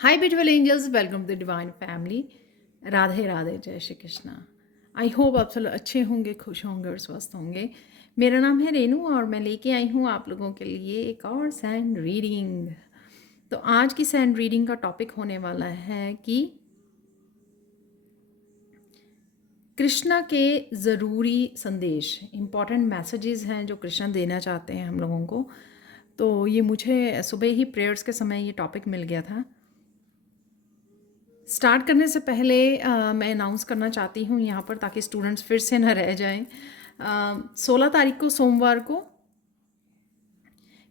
Hi beautiful angels, welcome to the divine family. Radhe Radhe, जय Shri Krishna. I hope आप सब अच्छे होंगे, खुश होंगे और स्वस्थ होंगे। मेरा नाम है रेनू और मैं लेके आई हूँ आप लोगों के लिए एक और सैंड रीडिंग। तो आज की सैंड रीडिंग का टॉपिक होने वाला है कि कृष्णा के ज़रूरी संदेश, इम्पॉर्टेंट मैसेजेस हैं जो कृष्णा देना चाहते हैं हम लोगों को। तो ये मुझे सुबह ही प्रेयर्स के समय ये टॉपिक मिल गया था। स्टार्ट करने से पहले मैं अनाउंस करना चाहती हूँ यहाँ पर, ताकि स्टूडेंट्स फिर से ना रह जाएं। 16 तारीख को सोमवार को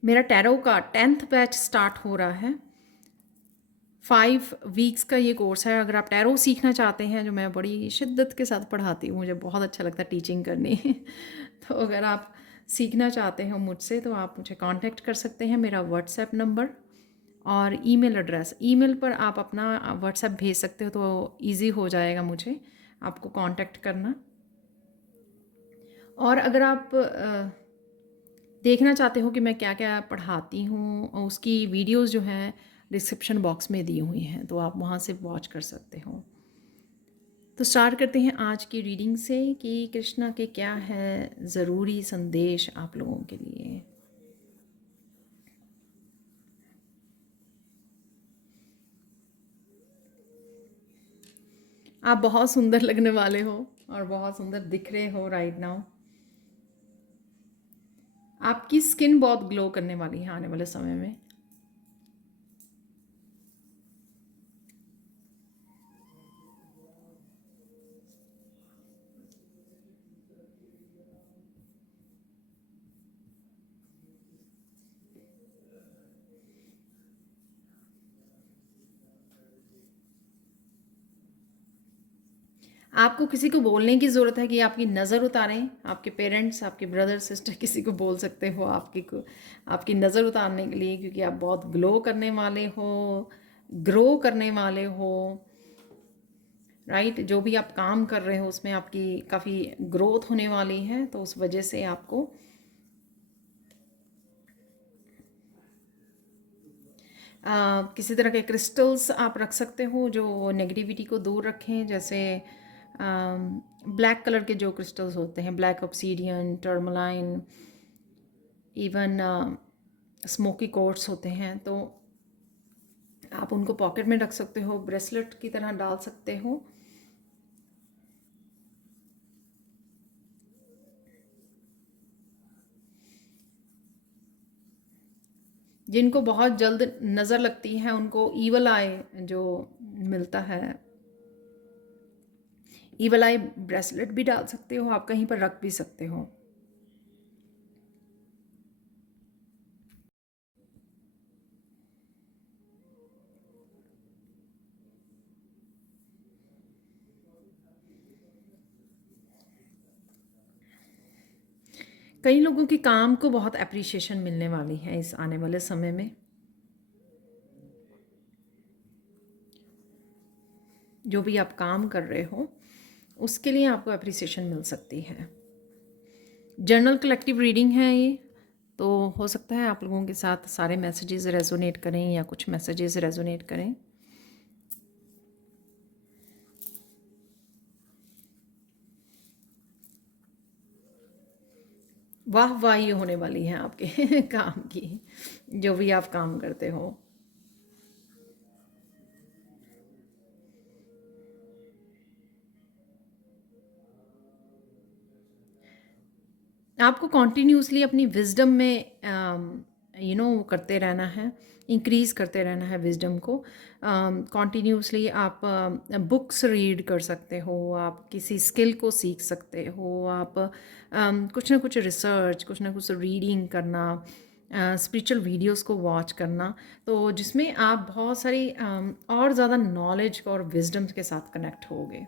मेरा टैरो का 10th बैच स्टार्ट हो रहा है। 5 वीक्स का ये कोर्स है। अगर आप टैरो सीखना चाहते हैं, जो मैं बड़ी शिद्दत के साथ पढ़ाती हूँ, मुझे बहुत अच्छा लगता है टीचिंग करनी तो अगर आप सीखना चाहते हो मुझसे तो आप मुझे कांटेक्ट कर सकते हैं। मेरा व्हाट्सएप नंबर और ईमेल एड्रेस, ईमेल पर आप अपना व्हाट्सएप भेज सकते हो तो इजी हो जाएगा मुझे आपको कांटेक्ट करना। और अगर आप देखना चाहते हो कि मैं क्या क्या पढ़ाती हूँ, उसकी वीडियोस जो हैं डिस्क्रिप्शन बॉक्स में दी हुई हैं, तो आप वहाँ से वॉच कर सकते हो। तो स्टार्ट करते हैं आज की रीडिंग से कि कृष्णा के क्या है ज़रूरी संदेश आप लोगों के लिए। आप बहुत सुंदर लगने वाले हो और बहुत सुंदर दिख रहे हो राइट नाउ। आपकी स्किन बहुत ग्लो करने वाली है आने वाले समय में। आपको किसी को बोलने की ज़रूरत है कि आपकी नज़र उतारें। आपके पेरेंट्स, आपके ब्रदर सिस्टर, किसी को बोल सकते हो आपकी नज़र उतारने के लिए, क्योंकि आप बहुत ग्लो करने वाले हो, ग्रो करने वाले हो। राइट, जो भी आप काम कर रहे हो उसमें आपकी काफ़ी ग्रोथ होने वाली है, तो उस वजह से आपको किसी तरह के क्रिस्टल्स आप रख सकते हो जो नेगेटिविटी को दूर रखें। जैसे ब्लैक कलर के जो क्रिस्टल्स होते हैं, black obsidian, tourmaline, even smoky courts होते हैं, तो आप उनको पॉकेट में रख सकते हो, ब्रेसलेट की तरह डाल सकते हो। जिनको बहुत जल्द नज़र लगती है उनको ईवल आई जो मिलता है, ईवल आई ब्रेसलेट भी डाल सकते हो आप, कहीं पर रख भी सकते हो। कई लोगों के काम को बहुत अप्रिशिएशन मिलने वाली है इस आने वाले समय में। जो भी आप काम कर रहे हो उसके लिए आपको अप्रिसिएशन मिल सकती है। जर्नल कलेक्टिव रीडिंग है ये, तो हो सकता है आप लोगों के साथ सारे मैसेजेस रेजोनेट करें या कुछ मैसेजेस रेजोनेट करें। वाह वाही होने वाली है आपके काम की, जो भी आप काम करते हो। आपको कॉन्टीन्यूसली अपनी विजडम में करते रहना है, इंक्रीज़ करते रहना है विजडम को। कॉन्टीन्यूसली आप बुक्स रीड कर सकते हो, आप किसी स्किल को सीख सकते हो, आप कुछ ना कुछ रिसर्च, कुछ ना कुछ रीडिंग करना, स्पिरिचुअल वीडियोस को वॉच करना, तो जिसमें आप बहुत सारी और ज़्यादा नॉलेज और विजडम के साथ कनेक्ट होगे।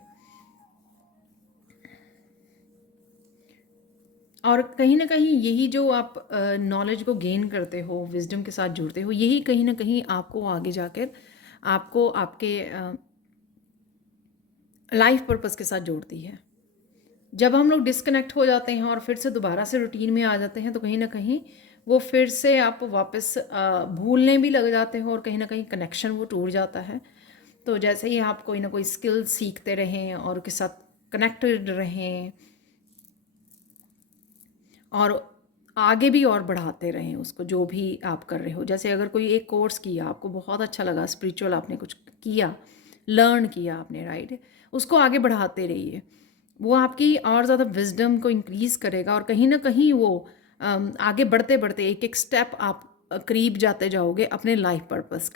और कहीं ना कहीं यही जो आप नॉलेज को गेन करते हो, विजडम के साथ जुड़ते हो, यही कहीं ना कहीं आपको आगे जाकर आपको आपके लाइफ पर्पस के साथ जोड़ती है। जब हम लोग डिस्कनेक्ट हो जाते हैं और फिर से दोबारा से रूटीन में आ जाते हैं, तो कहीं ना कहीं वो फिर से आप वापस भूलने भी लग जाते हो और कहीं ना कहीं कनेक्शन वो टूट जाता है। तो जैसे ही आप कोई ना कोई स्किल सीखते रहें और उसके साथ कनेक्टेड रहें और आगे भी और बढ़ाते रहें उसको, जो भी आप कर रहे हो। जैसे अगर कोई एक कोर्स किया, आपको बहुत अच्छा लगा, स्पिरिचुअल आपने कुछ किया, लर्न किया आपने, राइट, उसको आगे बढ़ाते रहिए। वो आपकी और ज़्यादा विजडम को इंक्रीज़ करेगा और कहीं ना कहीं वो आगे बढ़ते बढ़ते एक एक स्टेप आप करीब जाते जाओगे अपने लाइफ पर्पस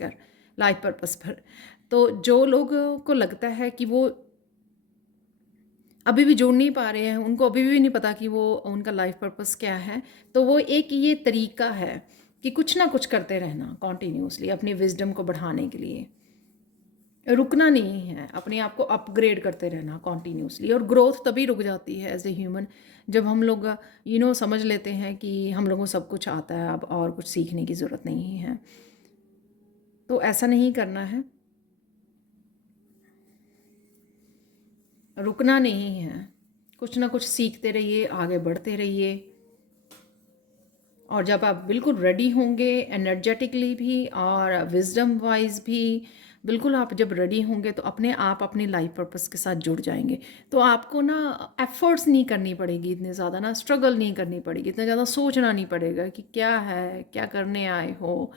पर। तो जो लोगों को लगता है कि वो अभी भी जुड़ नहीं पा रहे हैं, उनको अभी भी नहीं पता कि वो उनका लाइफ पर्पस क्या है, तो वो एक ये तरीका है कि कुछ ना कुछ करते रहना कॉन्टीन्यूसली अपनी विजडम को बढ़ाने के लिए। रुकना नहीं है, अपने आप को अपग्रेड करते रहना कॉन्टीन्यूसली। और ग्रोथ तभी रुक जाती है एज ए ह्यूमन जब हम लोग समझ लेते हैं कि हम लोगों को सब कुछ आता है, अब और कुछ सीखने की ज़रूरत नहीं है। तो ऐसा नहीं करना है, रुकना नहीं है, कुछ ना कुछ सीखते रहिए, आगे बढ़ते रहिए। और जब आप बिल्कुल रेडी होंगे एनर्जेटिकली भी और विजडम वाइज भी, बिल्कुल आप जब रेडी होंगे तो अपने आप अपनी लाइफ पर्पस के साथ जुड़ जाएंगे। तो आपको ना एफर्ट्स नहीं करनी पड़ेगी, इतने ज़्यादा ना स्ट्रगल नहीं करनी पड़ेगी, इतना ज़्यादा सोचना नहीं पड़ेगा कि क्या है, क्या करने आए हो,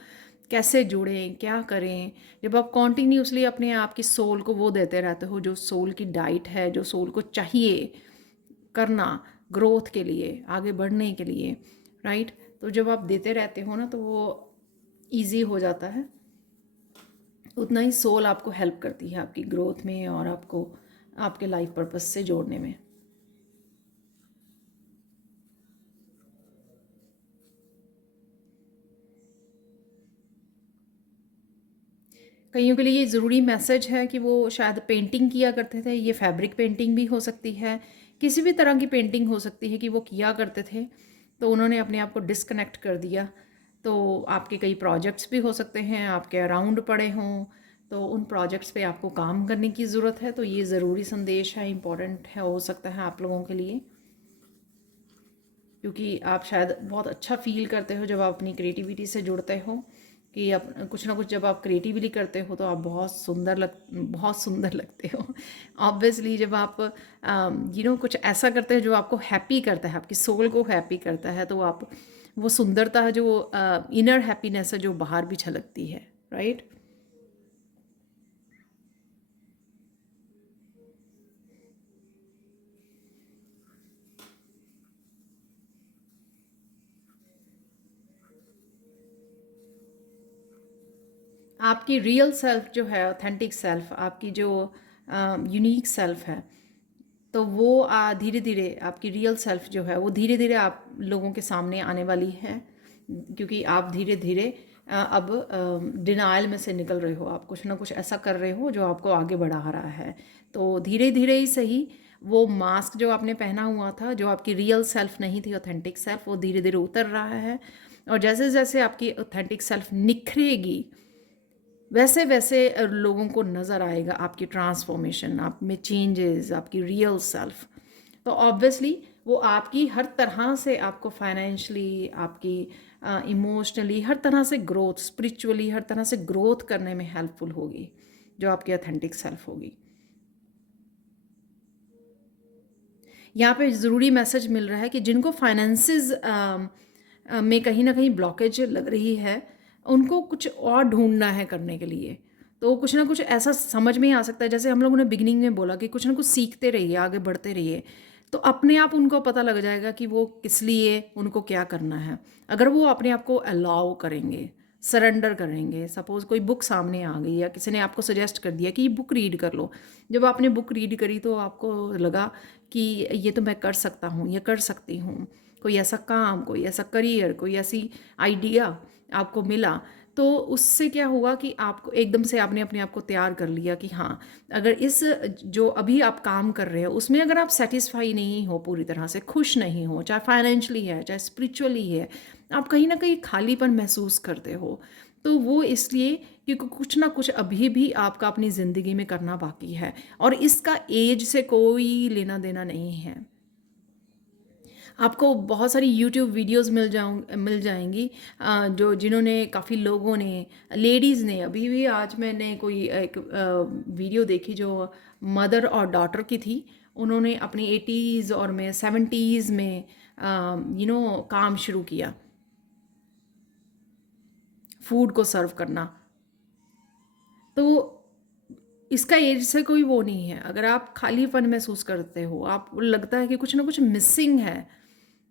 कैसे जुड़ें, क्या करें। जब आप कॉन्टीन्यूसली अपने आप की सोल को वो देते रहते हो, जो सोल की डाइट है, जो सोल को चाहिए करना ग्रोथ के लिए, आगे बढ़ने के लिए, राइट, तो जब आप देते रहते हो ना तो वो इजी हो जाता है। उतना ही सोल आपको हेल्प करती है आपकी ग्रोथ में और आपको आपके लाइफ पर्पस से जोड़ने में। कईयों के लिए ये ज़रूरी मैसेज है कि वो शायद पेंटिंग किया करते थे, ये फैब्रिक पेंटिंग भी हो सकती है, किसी भी तरह की पेंटिंग हो सकती है कि वो किया करते थे तो उन्होंने अपने आप को डिस्कनेक्ट कर दिया। तो आपके कई प्रोजेक्ट्स भी हो सकते हैं आपके अराउंड पड़े हों, तो उन प्रोजेक्ट्स पे आपको काम करने की ज़रूरत है। तो ये ज़रूरी संदेश है, इम्पॉर्टेंट है, हो सकता है आप लोगों के लिए, क्योंकि आप शायद बहुत अच्छा फील करते हो जब आप अपनी क्रिएटिविटी से जुड़ते हो कि आप कुछ ना कुछ जब आप क्रिएटिवली करते हो तो आप बहुत सुंदर लगते हो। ऑब्वियसली जब आप कुछ ऐसा करते हैं जो आपको हैप्पी करता है, आपकी सोल को हैप्पी करता है, तो आप वो सुंदरता है जो इनर हैप्पीनेस है जो बाहर भी झलकती है, राइट। आपकी रियल सेल्फ जो है, ऑथेंटिक सेल्फ, आपकी जो यूनिक सेल्फ है, तो वो धीरे धीरे आपकी रियल सेल्फ जो है वो धीरे धीरे आप लोगों के सामने आने वाली है, क्योंकि आप धीरे धीरे अब डिनाइल में से निकल रहे हो, आप कुछ ना कुछ ऐसा कर रहे हो जो आपको आगे बढ़ा रहा है। तो धीरे धीरे ही सही, वो मास्क जो आपने पहना हुआ था, जो आपकी रियल सेल्फ नहीं थी, ऑथेंटिक सेल्फ, वो धीरे धीरे उतर रहा है। और जैसे जैसे आपकी ऑथेंटिक सेल्फ निखरेगी, वैसे वैसे लोगों को नज़र आएगा आपकी ट्रांसफॉर्मेशन, आप में चेंजेस, आपकी रियल सेल्फ। तो ऑब्वियसली वो आपकी हर तरह से, आपको फाइनेंशली, आपकी इमोशनली, हर तरह से ग्रोथ, स्पिरिचुअली हर तरह से ग्रोथ करने में हेल्पफुल होगी, जो आपकी ऑथेंटिक सेल्फ होगी। यहाँ पे ज़रूरी मैसेज मिल रहा है कि जिनको फाइनेंसेस में कहीं ना कहीं ब्लॉकेज लग रही है, उनको कुछ और ढूंढना है करने के लिए। तो कुछ ना कुछ ऐसा समझ में आ सकता है, जैसे हम लोगों ने बिगिनिंग में बोला कि कुछ ना कुछ सीखते रहिए, आगे बढ़ते रहिए, तो अपने आप उनको पता लग जाएगा कि वो किस लिए, उनको क्या करना है। अगर वो अपने आप को अलाउ करेंगे, सरेंडर करेंगे। सपोज़ कोई बुक सामने आ गई या किसी ने आपको सजेस्ट कर दिया कि ये बुक रीड कर लो, जब आपने बुक रीड करी तो आपको लगा कि ये तो मैं कर सकता हूँ, ये कर सकती हूँ, कोई ऐसा काम, कोई ऐसा करियर, कोई ऐसी आइडिया आपको मिला, तो उससे क्या हुआ कि आपको एकदम से आपने अपने आप को तैयार कर लिया कि हाँ, अगर इस जो अभी आप काम कर रहे हो उसमें अगर आप सेटिस्फाई नहीं हो, पूरी तरह से खुश नहीं हो, चाहे फाइनेंशियली है, चाहे स्पिरिचुअली है, आप कहीं ना कहीं खालीपन महसूस करते हो, तो वो इसलिए क्योंकि कुछ ना कुछ अभी भी आपका अपनी ज़िंदगी में करना बाकी है। और इसका एज से कोई लेना देना नहीं है। आपको बहुत सारी यूट्यूब वीडियोस मिल जाएंगी, जो जिन्होंने काफ़ी लोगों ने, लेडीज़ ने, अभी भी आज मैंने कोई एक वीडियो देखी जो मदर और डॉटर की थी। उन्होंने अपनी 80s और में 70s में काम शुरू किया, फूड को सर्व करना। तो इसका एज से कोई वो नहीं है। अगर आप खालीपन महसूस करते हो, आपको लगता है कि कुछ ना कुछ मिसिंग है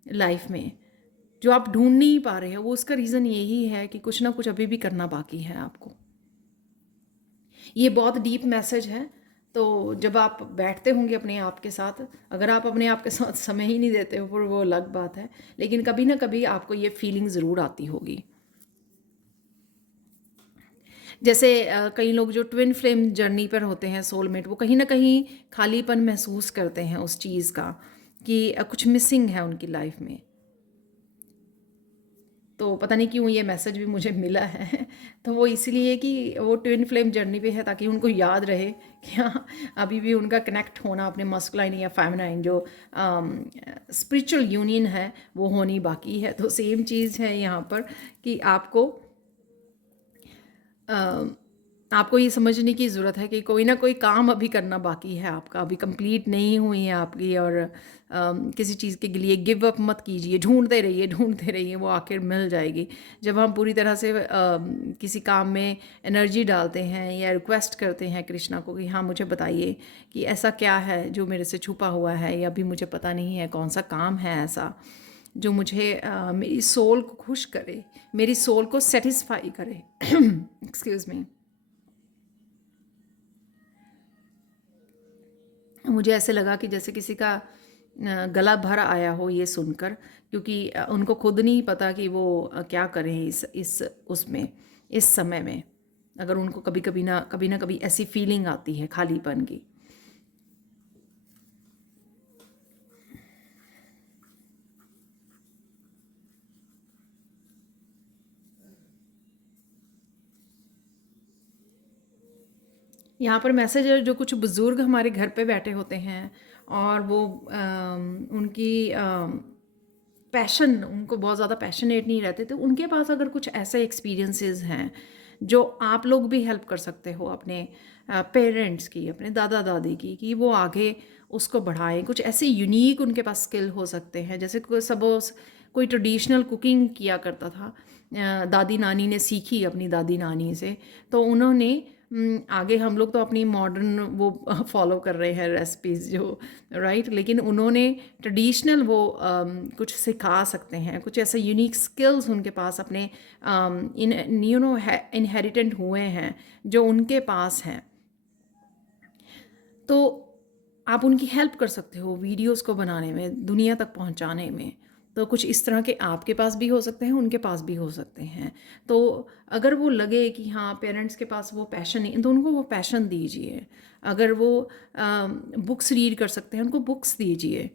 लाइफ में, जो आप ढूंढ नहीं पा रहे हो, वो उसका रीज़न यही है कि कुछ ना कुछ अभी भी करना बाकी है आपको। ये बहुत डीप मैसेज है। तो जब आप बैठते होंगे अपने आप के साथ, अगर आप अपने आप के साथ समय ही नहीं देते हो फिर वो अलग बात है, लेकिन कभी ना कभी आपको ये फीलिंग ज़रूर आती होगी। जैसे कई लोग जो ट्विन फ्लेम जर्नी पर होते हैं, सोलमेट, वो कहीं ना कहीं खालीपन महसूस करते हैं उस चीज़ का, कि कुछ मिसिंग है उनकी लाइफ में। तो पता नहीं क्यों ये मैसेज भी मुझे मिला है तो वो इसलिए कि वो ट्विन फ्लेम जर्नी पे है, ताकि उनको याद रहे कि हाँ, अभी भी उनका कनेक्ट होना अपने मस्कुलाइन या फेमिनाइन जो स्पिरिचुअल यूनियन है वो होनी बाकी है। तो सेम चीज़ है यहाँ पर कि आपको ये समझने की ज़रूरत है कि कोई ना कोई काम अभी करना बाकी है आपका, अभी कंप्लीट नहीं हुई है आपकी। और किसी चीज़ के लिए गिव अप मत कीजिए, ढूंढते रहिए, वो आखिर मिल जाएगी। जब हम पूरी तरह से किसी काम में एनर्जी डालते हैं या रिक्वेस्ट करते हैं कृष्णा को कि हाँ मुझे बताइए कि ऐसा क्या है जो मेरे से छुपा हुआ है, या अभी मुझे पता नहीं है कौन सा काम है ऐसा जो मुझे मेरी सोल को खुश करे, मेरी सोल को सेटिस्फाई करे एक्सक्यूज़ मी। मुझे ऐसे लगा कि जैसे किसी का गला भर आया हो ये सुनकर, क्योंकि उनको खुद नहीं पता कि वो क्या करें इस उसमें, इस समय में, अगर उनको कभी ना कभी ऐसी फीलिंग आती है खालीपन की। यहाँ पर मैसेज है, जो कुछ बुज़ुर्ग हमारे घर पे बैठे होते हैं और वो उनकी पैशन, उनको बहुत ज़्यादा पैशनेट नहीं रहते, तो उनके पास अगर कुछ ऐसे एक्सपीरियंसेस हैं जो आप लोग भी हेल्प कर सकते हो अपने पेरेंट्स की, अपने दादा दादी की, कि वो आगे उसको बढ़ाएं। कुछ ऐसे यूनिक उनके पास स्किल हो सकते हैं, जैसे सपोज कोई ट्रेडिशनल कुकिंग किया करता था, दादी नानी ने सीखी अपनी दादी नानी से, तो उन्होंने आगे हम लोग तो अपनी मॉडर्न वो फॉलो कर रहे हैं रेसिपीज़ जो, राइट, लेकिन उन्होंने ट्रेडिशनल वो कुछ सिखा सकते हैं। कुछ ऐसे यूनिक स्किल्स उनके पास अपने इन इनहेरिटेंट हुए हैं जो उनके पास हैं। तो आप उनकी हेल्प कर सकते हो वीडियोस को बनाने में, दुनिया तक पहुंचाने में। तो कुछ इस तरह के आपके पास भी हो सकते हैं, उनके पास भी हो सकते हैं। तो अगर वो लगे कि हाँ पेरेंट्स के पास वो पैशन नहीं, तो उनको वो पैशन दीजिए। अगर वो बुक्स रीड कर सकते हैं, उनको बुक्स दीजिए,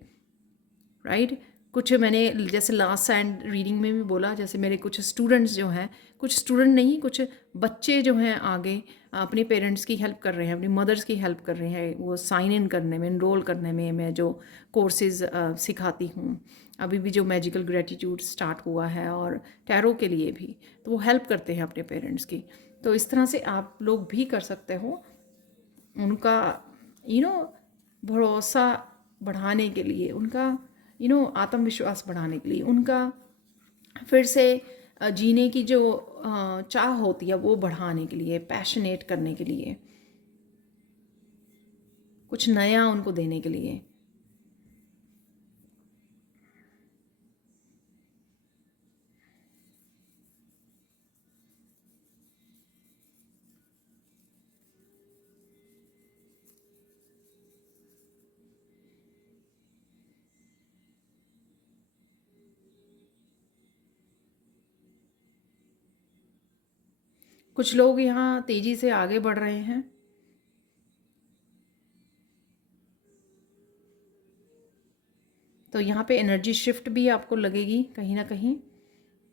राइट। कुछ मैंने जैसे लास्ट एंड रीडिंग में भी बोला, जैसे मेरे कुछ स्टूडेंट्स जो हैं, कुछ स्टूडेंट नहीं, कुछ बच्चे जो हैं आगे अपने पेरेंट्स की हेल्प कर रहे हैं, अपनी मदर्स की हेल्प कर रहे हैं, वो साइन इन करने में, इनरोल करने में। मैं जो कोर्सेज सिखाती हूँ, अभी भी जो मैजिकल ग्रेटिट्यूड स्टार्ट हुआ है और टैरो के लिए भी, तो वो हेल्प करते हैं अपने पेरेंट्स की। तो इस तरह से आप लोग भी कर सकते हो उनका भरोसा बढ़ाने के लिए, उनका आत्मविश्वास बढ़ाने के लिए, उनका फिर से जीने की जो चाह होती है वो बढ़ाने के लिए, पैशनेट करने के लिए, कुछ नया उनको देने के लिए। कुछ लोग यहाँ तेज़ी से आगे बढ़ रहे हैं। तो यहाँ पे एनर्जी शिफ्ट भी आपको लगेगी कहीं ना कहीं,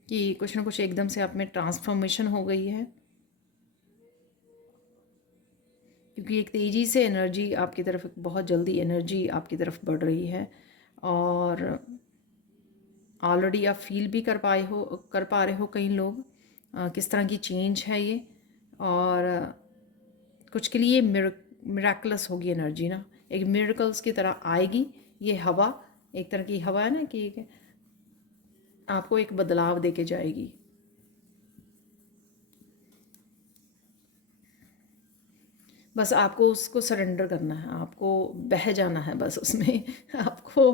कि कुछ ना कुछ एकदम से आप में ट्रांसफॉर्मेशन हो गई है, क्योंकि एक तेज़ी से एनर्जी आपकी तरफ, बहुत जल्दी एनर्जी आपकी तरफ बढ़ रही है। और ऑलरेडी आप फील भी कर पा रहे हो कई लोग किस तरह की चेंज है ये। और कुछ के लिए मिराकलस होगी एनर्जी ना, एक मिरेकल्स की तरह आएगी। ये हवा एक तरह की हवा है ना कि आपको एक बदलाव दे के जाएगी। बस आपको उसको सरेंडर करना है, आपको बह जाना है बस उसमें आपको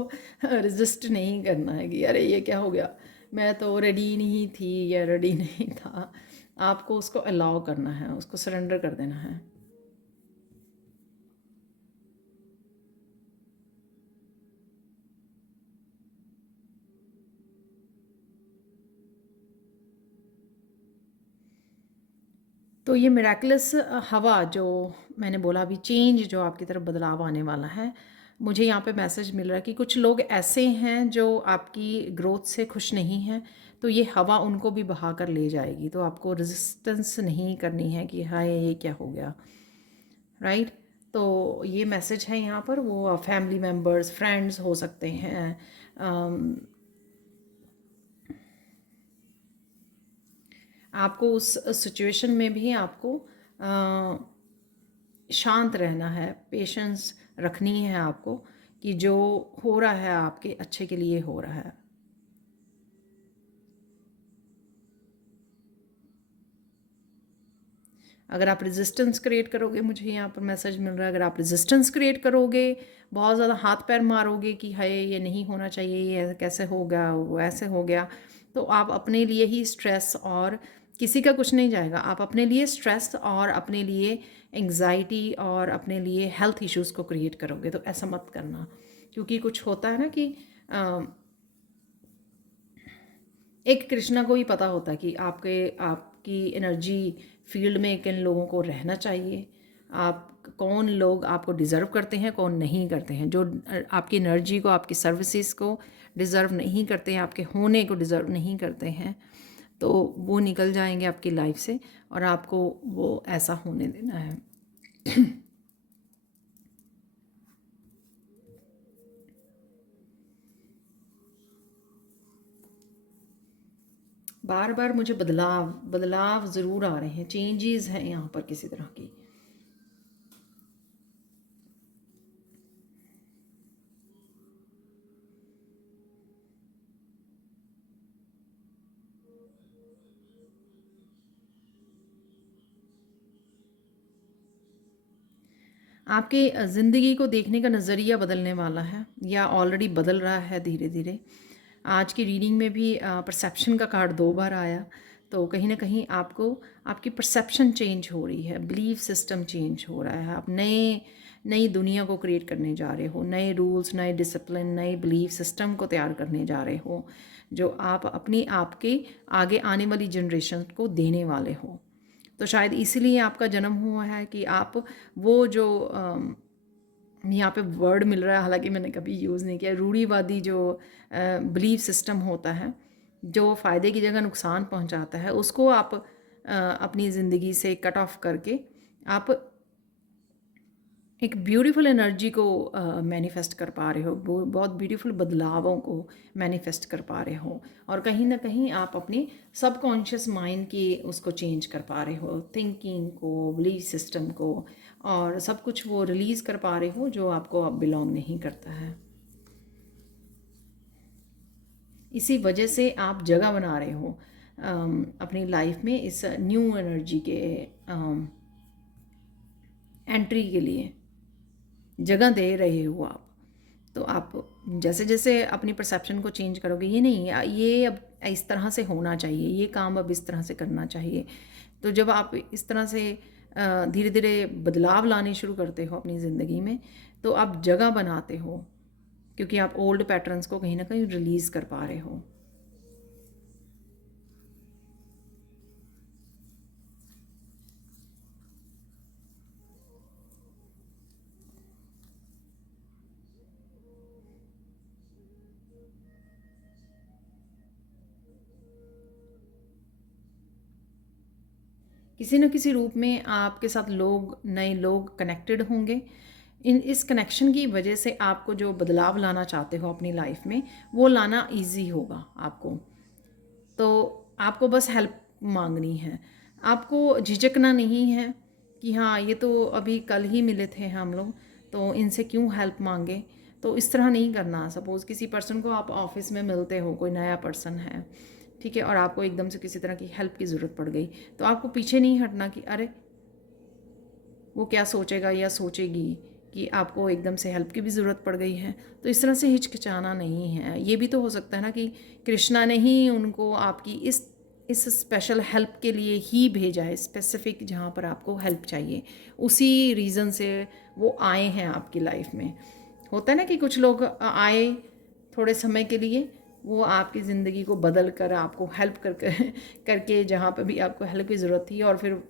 रेजिस्ट नहीं करना है कि अरे ये क्या हो गया, मैं तो रेडी नहीं थी या रेडी नहीं था। आपको उसको अलाउ करना है, उसको सरेंडर कर देना है। तो ये मिराकुलस हवा जो मैंने बोला अभी, चेंज जो आपकी तरफ बदलाव आने वाला है, मुझे यहाँ पे मैसेज मिल रहा है कि कुछ लोग ऐसे हैं जो आपकी ग्रोथ से खुश नहीं हैं, तो ये हवा उनको भी बहा कर ले जाएगी। तो आपको रेजिस्टेंस नहीं करनी है कि हाय ये क्या हो गया, राइट। तो ये मैसेज है यहाँ पर, वो फैमिली मेम्बर्स, फ्रेंड्स हो सकते हैं। आपको उस सिचुएशन में भी आपको शांत रहना है, पेशेंस रखनी है आपको कि जो हो रहा है आपके अच्छे के लिए हो रहा है। अगर आप रेजिस्टेंस क्रिएट करोगे, मुझे यहाँ पर मैसेज मिल रहा है, अगर आप रेजिस्टेंस क्रिएट करोगे, बहुत ज़्यादा हाथ पैर मारोगे कि हाय ये नहीं होना चाहिए, ये कैसे हो गया, वो ऐसे हो गया, तो आप अपने लिए ही स्ट्रेस, और किसी का कुछ नहीं जाएगा, आप अपने लिए स्ट्रेस और अपने लिए एंग्जाइटी और अपने लिए हेल्थ इश्यूज़ को क्रिएट करोगे। तो ऐसा मत करना, क्योंकि कुछ होता है ना कि एक कृष्णा को ही पता होता है कि आपकी एनर्जी फील्ड में किन लोगों को रहना चाहिए, आप कौन लोग आपको डिज़र्व करते हैं, कौन नहीं करते हैं। जो आपकी एनर्जी को, आपकी सर्विसेज को डिज़र्व नहीं करते हैं, आपके होने को डिज़र्व नहीं करते हैं, तो वो निकल जाएंगे आपकी लाइफ से, और आपको वो ऐसा होने देना है। बार बार मुझे बदलाव बदलाव ज़रूर आ रहे हैं, चेंजेस हैं यहाँ पर किसी तरह की। आपके ज़िंदगी को देखने का नज़रिया बदलने वाला है, या ऑलरेडी बदल रहा है धीरे धीरे। आज की रीडिंग में भी परसेप्शन का कार्ड 2 बार आया, तो कहीं ना कहीं आपको आपकी परसेप्शन चेंज हो रही है, बिलीफ सिस्टम चेंज हो रहा है। आप नए नई दुनिया को क्रिएट करने जा रहे हो, नए रूल्स, नए डिसिप्लिन, नए बिलीफ सिस्टम को तैयार करने जा रहे हो, जो आप अपनी आपके आगे आने वाली जनरेशन को देने वाले हो। तो शायद इसीलिए आपका जन्म हुआ है कि आप वो जो यहाँ पे वर्ड मिल रहा है, हालांकि मैंने कभी यूज़ नहीं किया, रूढ़िवादी जो बिलीफ सिस्टम होता है, जो फ़ायदे की जगह नुकसान पहुँचाता है, उसको आप अपनी ज़िंदगी से कट ऑफ करके आप एक ब्यूटीफुल एनर्जी को मैनिफेस्ट कर पा रहे हो, बहुत ब्यूटीफुल बदलावों को मैनिफेस्ट कर पा रहे हो, और कहीं ना कहीं आप अपने सबकॉन्शियस माइंड की उसको चेंज कर पा रहे हो, थिंकिंग को, बिलीफ सिस्टम को, और सब कुछ वो रिलीज़ कर पा रहे हो जो आपको अब बिलोंग नहीं करता है। इसी वजह से आप जगह बना रहे हो अपनी लाइफ में इस न्यू एनर्जी के एंट्री के लिए जगह दे रहे हो आप। तो आप जैसे जैसे अपनी परसेप्शन को चेंज करोगे, ये नहीं ये अब इस तरह से होना चाहिए, ये काम अब इस तरह से करना चाहिए, तो जब आप इस तरह से धीरे धीरे बदलाव लाने शुरू करते हो अपनी ज़िंदगी में, तो आप जगह बनाते हो, क्योंकि आप ओल्ड पैटर्न्स को कहीं ना कहीं रिलीज़ कर पा रहे हो। किसी न किसी रूप में आपके साथ लोग, नए लोग कनेक्टेड होंगे, इस कनेक्शन की वजह से आपको जो बदलाव लाना चाहते हो अपनी लाइफ में वो लाना इजी होगा आपको। तो आपको बस हेल्प मांगनी है, आपको झिझकना नहीं है कि हाँ ये तो अभी कल ही मिले थे हम लोग, तो इनसे क्यों हेल्प मांगे। तो इस तरह नहीं करना। सपोज़ किसी पर्सन को आप ऑफिस में मिलते हो, कोई नया पर्सन है, ठीक है, और आपको एकदम से किसी तरह की हेल्प की ज़रूरत पड़ गई, तो आपको पीछे नहीं हटना कि अरे वो क्या सोचेगा या सोचेगी कि आपको एकदम से हेल्प की भी ज़रूरत पड़ गई है। तो इस तरह से हिचकिचाना नहीं है। ये भी तो हो सकता है ना कि कृष्णा ने ही उनको आपकी इस स्पेशल हेल्प के लिए ही भेजा है, स्पेसिफिक जहाँ पर आपको हेल्प चाहिए, उसी रीज़न से वो आए हैं आपकी लाइफ में। होता है ना कि कुछ लोग आए थोड़े समय के लिए, वो आपकी ज़िंदगी को बदल कर आपको हेल्प करके जहाँ पर भी आपको हेल्प की ज़रूरत थी, और फिर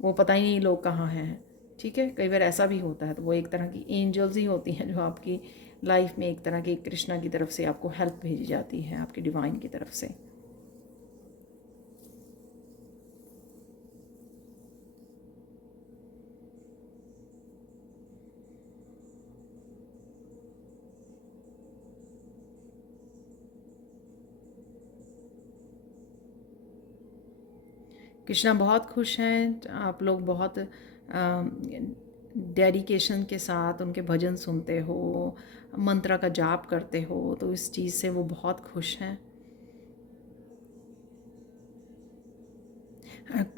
वो पता ही नहीं लोग कहाँ हैं। ठीक है, कई बार ऐसा भी होता है। तो वो एक तरह की एंजल्स ही होती हैं जो आपकी लाइफ में एक तरह की कृष्णा की तरफ से आपको हेल्प भेजी जाती है, आपकी डिवाइन की तरफ से। कृष्णा बहुत खुश हैं, आप लोग बहुत डेडिकेशन के साथ उनके भजन सुनते हो, मंत्र का जाप करते हो, तो इस चीज़ से वो बहुत खुश हैं।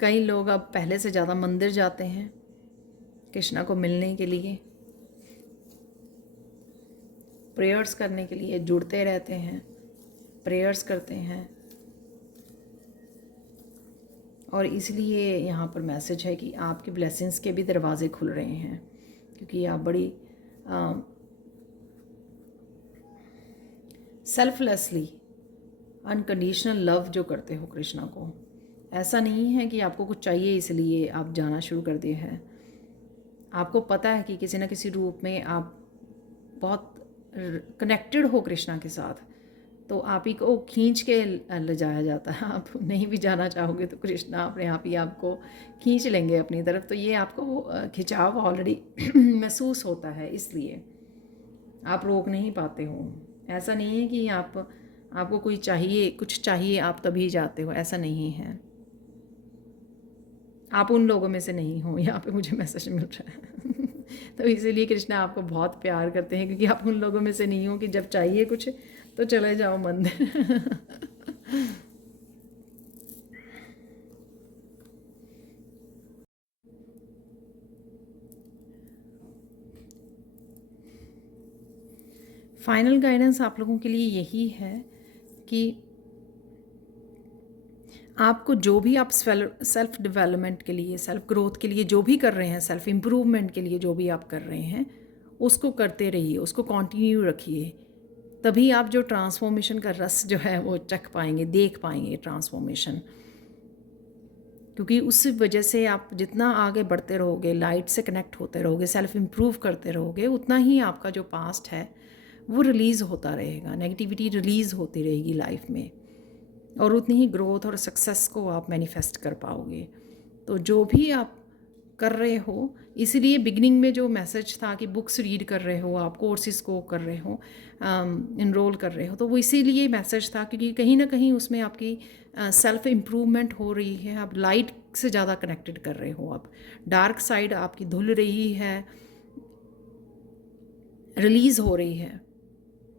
कई लोग अब पहले से ज़्यादा मंदिर जाते हैं कृष्णा को मिलने के लिए, प्रेयर्स करने के लिए जुड़ते रहते हैं, प्रेयर्स करते हैं। और इसलिए यहाँ पर मैसेज है कि आपकी ब्लेसिंग्स के भी दरवाज़े खुल रहे हैं, क्योंकि आप बड़ी सेल्फलेसली अनकंडीशनल लव जो करते हो कृष्णा को। ऐसा नहीं है कि आपको कुछ चाहिए इसलिए आप जाना शुरू कर दिए हैं। आपको पता है कि किसी न किसी रूप में आप बहुत कनेक्टेड हो कृष्णा के साथ, तो आप ही को खींच के ले जाया जाता है। आप नहीं भी जाना चाहोगे तो कृष्णा अपने आप ही आपको खींच लेंगे अपनी तरफ। तो ये आपको वो खिंचाव ऑलरेडी महसूस होता है, इसलिए आप रोक नहीं पाते हो। ऐसा नहीं है कि आपको कोई चाहिए, कुछ चाहिए आप तभी जाते हो, ऐसा नहीं है। आप उन लोगों में से नहीं हो, यहाँ पे मुझे मैसेज मिल रहा है। तो इसीलिए कृष्णा आपको बहुत प्यार करते हैं, क्योंकि आप उन लोगों में से नहीं हो कि जब चाहिए कुछ तो चले जाओ मंदिर। फाइनल गाइडेंस आप लोगों के लिए यही है कि आपको जो भी आप सेल्फ डेवलपमेंट के लिए, सेल्फ ग्रोथ के लिए जो भी कर रहे हैं, सेल्फ इम्प्रूवमेंट के लिए जो भी आप कर रहे हैं, उसको करते रहिए, उसको कंटिन्यू रखिए। तभी आप जो ट्रांसफॉर्मेशन का रस जो है वो चख पाएंगे, देख पाएंगे ट्रांसफॉर्मेशन। क्योंकि उस वजह से आप जितना आगे बढ़ते रहोगे, लाइट से कनेक्ट होते रहोगे, सेल्फ इम्प्रूव करते रहोगे, उतना ही आपका जो पास्ट है वो रिलीज़ होता रहेगा, नेगेटिविटी रिलीज़ होती रहेगी लाइफ में, और उतनी ही ग्रोथ और सक्सेस को आप मैनिफेस्ट कर पाओगे। तो जो भी आप कर रहे हो, इसीलिए बिगनिंग में जो मैसेज था कि बुक्स रीड कर रहे हो, आप कोर्सेज को कर रहे हो, इनरोल कर रहे हो, तो वो इसीलिए मैसेज था क्योंकि कहीं ना कहीं उसमें आपकी सेल्फ इम्प्रूवमेंट हो रही है। आप लाइट से ज़्यादा कनेक्टेड कर रहे हो, आप डार्क साइड आपकी धुल रही है, रिलीज़ हो रही है,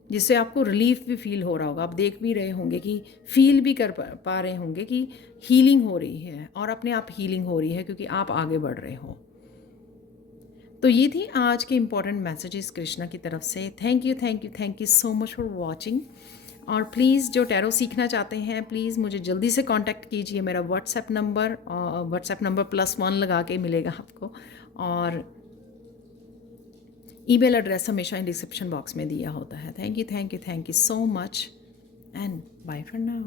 जिससे आपको रिलीफ भी फील हो रहा होगा। आप देख भी रहे होंगे कि फील भी कर पा रहे होंगे कि हीलिंग हो रही है, और अपने आप हीलिंग हो रही है क्योंकि आप आगे बढ़ रहे हो। तो ये थी आज के इम्पॉर्टेंट मैसेजेस कृष्णा की तरफ से। Thank you, thank you, thank you so much for watching. और प्लीज़ जो टैरो सीखना चाहते हैं, प्लीज़ मुझे जल्दी से कांटेक्ट कीजिए। मेरा व्हाट्सएप नंबर +1 लगा के मिलेगा आपको, और ईमेल एड्रेस हमेशा इन डिस्क्रिप्शन बॉक्स में दिया होता है। Thank you, thank you, thank you so much, and bye for now.